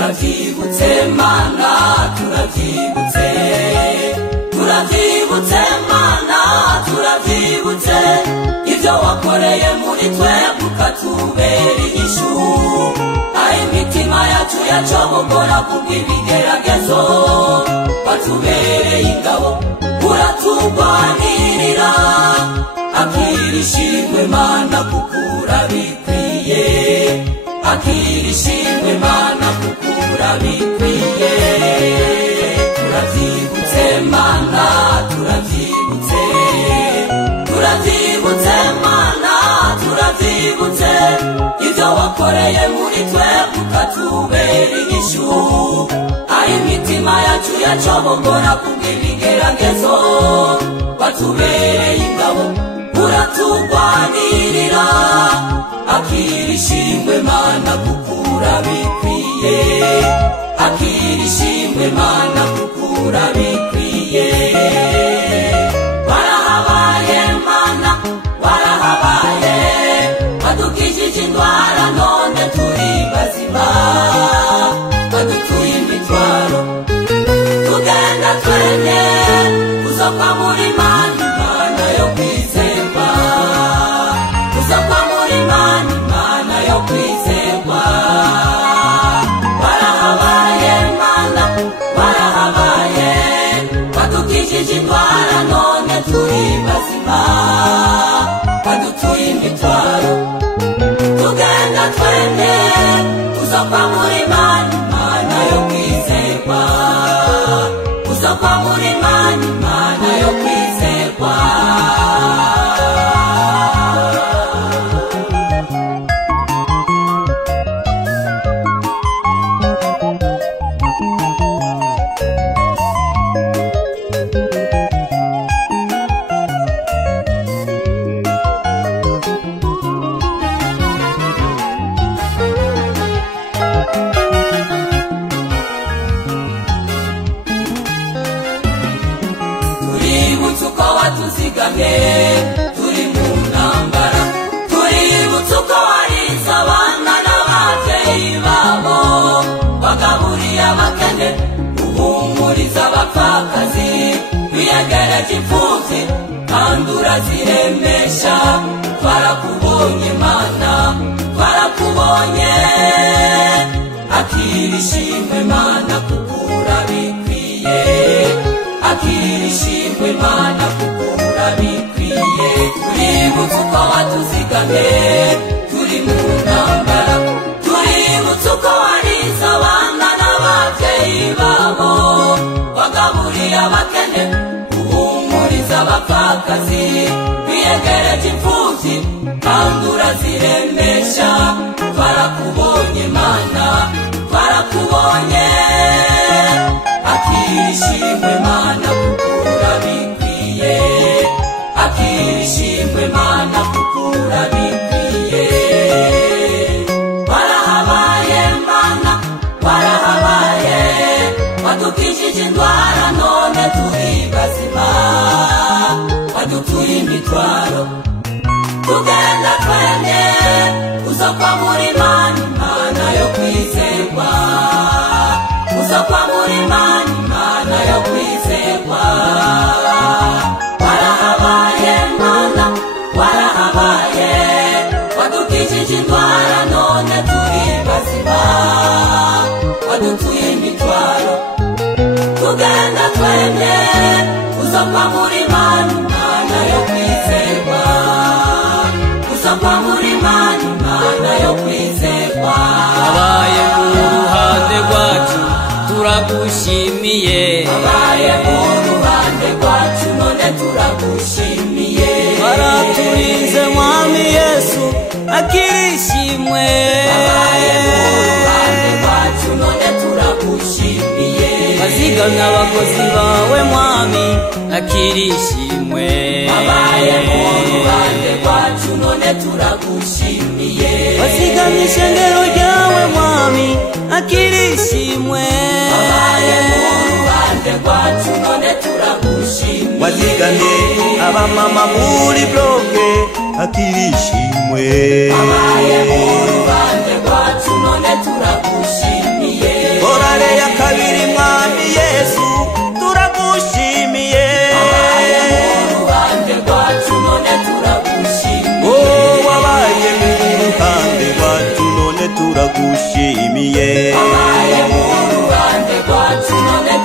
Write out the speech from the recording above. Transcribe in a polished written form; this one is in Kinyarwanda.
turavyibutse mana turavyibutse turavyibutse mana turavyibutse ibyo wakoreye muri twe ukatubera inyishu aho imitima yacu yacogogora kubw'ibigeragezo watubereye ingabo uratugwanirira akirishimwe mana kuko urabikwiye akirishimwe mana kuko urabikwiye turavyibutse mana turavyibutse turavyibutse mana turavyibutse ibyo wakoreye muri twe ukatubera inyishu aho imitima yacu yacogogora kubw'ibigeragezo watubereye ingabo uratugwanirira akirishimwe mana kuko urabikwiye akirishimwe mana kuko urabikwiye warahabaye mana warahabaye wadukijije indwara none turi bazima wadutuye imitwaro tugenda twene kuzoka muri mana imana yo kwizerwa kuzoka muri mana imana yo kwizerwa warahabaye mana warahabaye wadukijije indwara none turi bazima wadutuye imitwaro tugenda twene kuzoka muri mana imana yo kwizerwa kuzoka muri mana imana yo kwizerwa turi mu ntambara tuributse uko warize abana n'ababyeyi babo bagaburiye abakene uhumuriza abapfakazi wiyegereje imfuvyi kandi uraziremesha twarakubonye mana twarakubonye akirishimwe mana kuko urabikwiye akirishimwe mana kuko urabikwiye tuributse uko watuzigamye turi mu ntambara tuributse uko warize abana n'ababyeyi babo wagaburiye abakene uhumuriza abapfakazi wiyegereje imfuvyi kandi uraziremesha twarakubonye mana twarakubonye akirishimwe mana kuko urabikwiye akirishimwe mana kuko urabikwiye warahabaye mana warahabaye wadukijije indwara none turi bazima wadutuye imitwaro tugenda twene uzoka muri mana imana yo kwizerwa uzoka muri mana imana yo kwizerwa warahabaye mana warahabaye wadukijije indwara none turi bazima wadutuye imitwaro tugenda twene uzoka muri mana imana yo kwizerwa uzoka muri mana imana yo kwizerwa abaye mu ruhande rwacu turagushimiye abaye mu ruhande rwacu none turagushimiye baraturinze mwami Yesu akirishimwe abaye mu ruhande rwacu none turagushimiye bazigamye abakozi bawe mwami akirishimwe abaye mu ruhande rwacu none turagushimiye bazigamye ishengero ryawe mwami akirishimwe abaye mu ruhande rwacu none turagushimiye wazigamye abamama muri bloke akirishimwe abaye mu ruhande rwacu none turagushimiye turagushimiye wabaye mu ruhande rwacu none